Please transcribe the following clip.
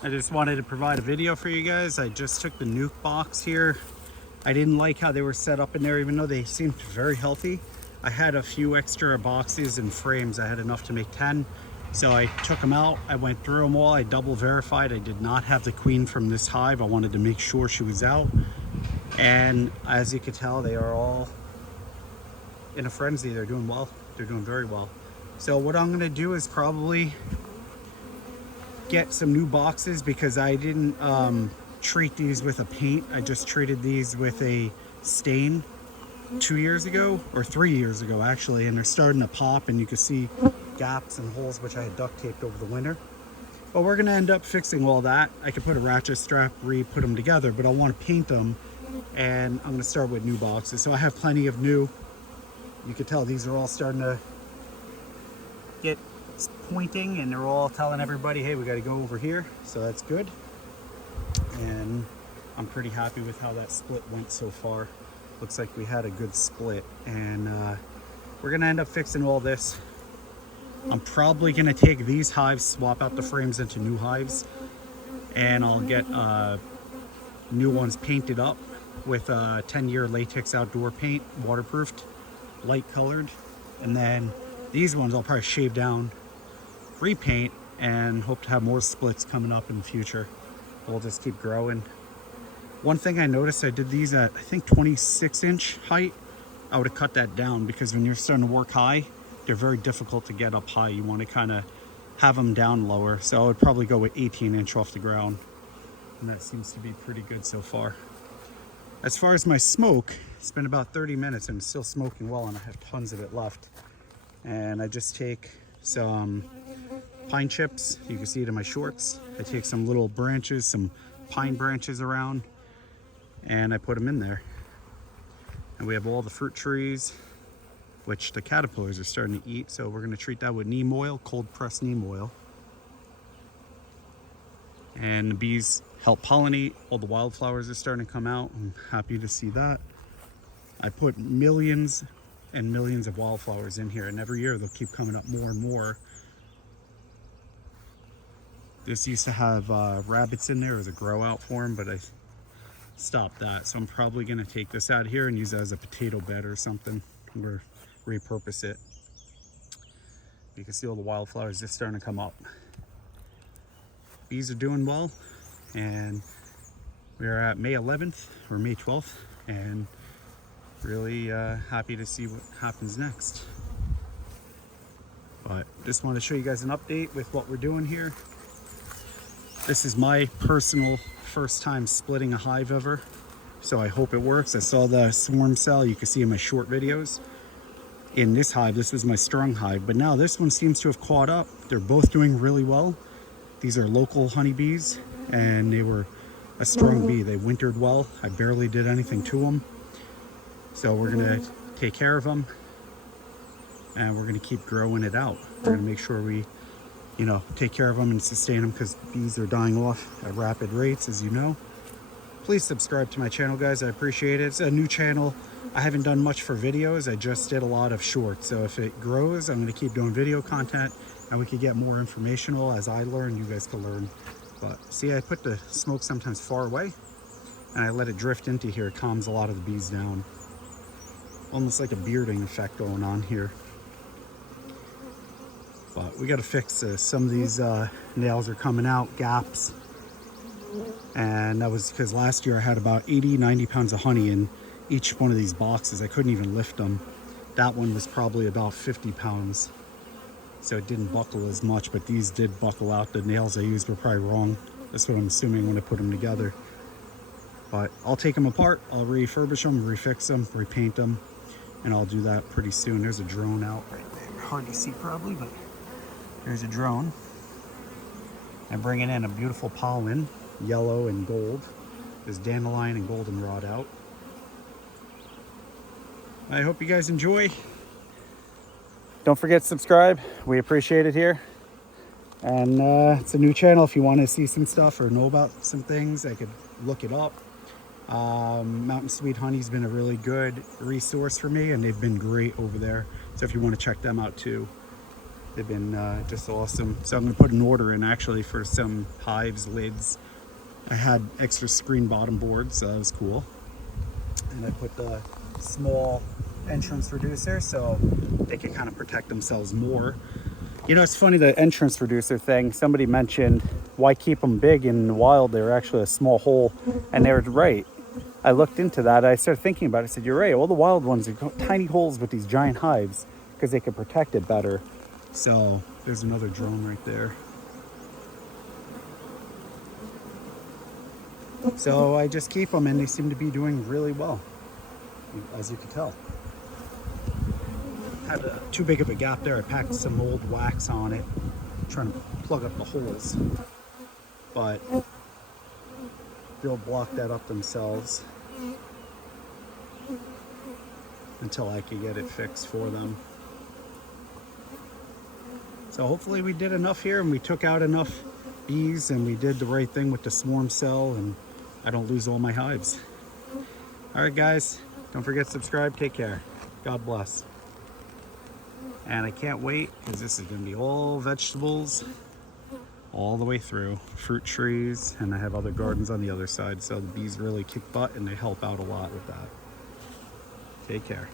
I just wanted to provide a video for you guys. I just took the nuke box here. I didn't like how they were set up in there, even though they seemed very healthy. I had a few extra boxes and frames. I had enough to make 10. So I took them out. I went through them all. I double verified. I did not have the queen from this hive. I wanted to make sure she was out. And as you can tell, they are all in a frenzy. They're doing well. They're doing very well. So what I'm gonna do is probably get some new boxes, because I didn't treat these with a paint. I just treated these with a stain 2 years ago, or 3 years ago actually, and they're starting to pop, and you can see gaps and holes which I had duct taped over the winter. But we're gonna end up fixing all that. I could put a ratchet strap, put them together, but I want to paint them, and I'm gonna start with new boxes. So I have plenty of new. You can tell these are all starting to get pointing, and they're all telling everybody, hey, we got to go over here. So that's good, and I'm pretty happy with how that split went so far. Looks like we had a good split, and we're gonna end up fixing all this. I'm probably gonna take these hives, swap out the frames into new hives, and I'll get new ones painted up with a 10-year latex outdoor paint, waterproofed, light colored. And then these ones I'll probably shave down, repaint, and hope to have more splits coming up in the future. We'll just keep growing. One thing I noticed, I did these at I think 26-inch height. I would have cut that down, because when you're starting to work high, they're very difficult to get up high. You want to kind of have them down lower. So I would probably go with 18-inch off the ground, and that seems to be pretty good so far. As far as my smoke, it's been about 30 minutes and it's still smoking well, and I have tons of it left. And I just take some pine chips. You can see it in my shorts. I take some little branches, some pine branches around, and I put them in there. And we have all the fruit trees, which the caterpillars are starting to eat. So we're going to treat that with neem oil, cold pressed neem oil. And the bees help pollinate. All the wildflowers are starting to come out. I'm happy to see that. I put millions and millions of wildflowers in here, and every year they'll keep coming up more and more. This used to have rabbits in there as a grow out for them, but I stopped that. So I'm probably gonna take this out here and use it as a potato bed or something, or repurpose it. You can see all the wildflowers just starting to come up. Bees are doing well, and we're at May 11th or May 12th, and really happy to see what happens next. But just want to show you guys an update with what we're doing here. This is my personal first time splitting a hive ever, so I hope it works. I saw the swarm cell, you can see in my short videos. In this hive, this was my strong hive, but now this one seems to have caught up. They're both doing really well. These are local honeybees, and they were a strong bee. They wintered well. I barely did anything to them. So we're gonna take care of them, and we're gonna keep growing it out. We're gonna make sure we, take care of them and sustain them, because bees are dying off at rapid rates, as you know. Please subscribe to my channel, guys. I appreciate it. It's a new channel. I haven't done much for videos. I just did a lot of shorts. So if it grows, I'm gonna keep doing video content, and we could get more informational. As I learn, you guys can learn. But see, I put the smoke sometimes far away, and I let it drift into here. It calms a lot of the bees down. Almost like a bearding effect going on here. But we got to fix this. Some of these nails are coming out, gaps. And that was because last year I had about 80-90 pounds of honey in each one of these boxes. I couldn't even lift them. That one was probably about 50 pounds. So it didn't buckle as much, but these did buckle out. The nails I used were probably wrong. That's what I'm assuming when I put them together. But I'll take them apart. I'll refurbish them, refix them, repaint them. And I'll do that pretty soon. There's a drone out right there. Hard to see probably, but there's a drone. I'm bringing in a beautiful pollen, yellow and gold. There's dandelion and goldenrod out. I hope you guys enjoy. Don't forget to subscribe. We appreciate it here. And it's a new channel. If you want to see some stuff or know about some things, I could look it up. Mountain Sweet Honey's been a really good resource for me, and they've been great over there. So if you want to check them out too. They've been just awesome. So I'm gonna put an order in actually for some hives lids. I had extra screen bottom boards, so that was cool. And I put the small entrance reducer so they can kind of protect themselves more. You know, it's funny, the entrance reducer thing, somebody mentioned why keep them big in the wild? They're actually a small hole, and they were right. I looked into that. I started thinking about it. I said, you're right. All the wild ones are tiny holes with these giant hives because they can protect it better. So there's another drone right there. So I just keep them, and they seem to be doing really well, as you can tell. Had too big of a gap there. I packed some old wax on it, trying to plug up the holes, but they'll block that up themselves until I can get it fixed for them. So hopefully we did enough here, and we took out enough bees, and we did the right thing with the swarm cell, and I don't lose all my hives. All right, guys, don't forget to subscribe. Take care. God bless. And I can't wait, because this is going to be all vegetables all the way through, fruit trees, and I have other gardens on the other side, so the bees really kick butt and they help out a lot with that. Take care.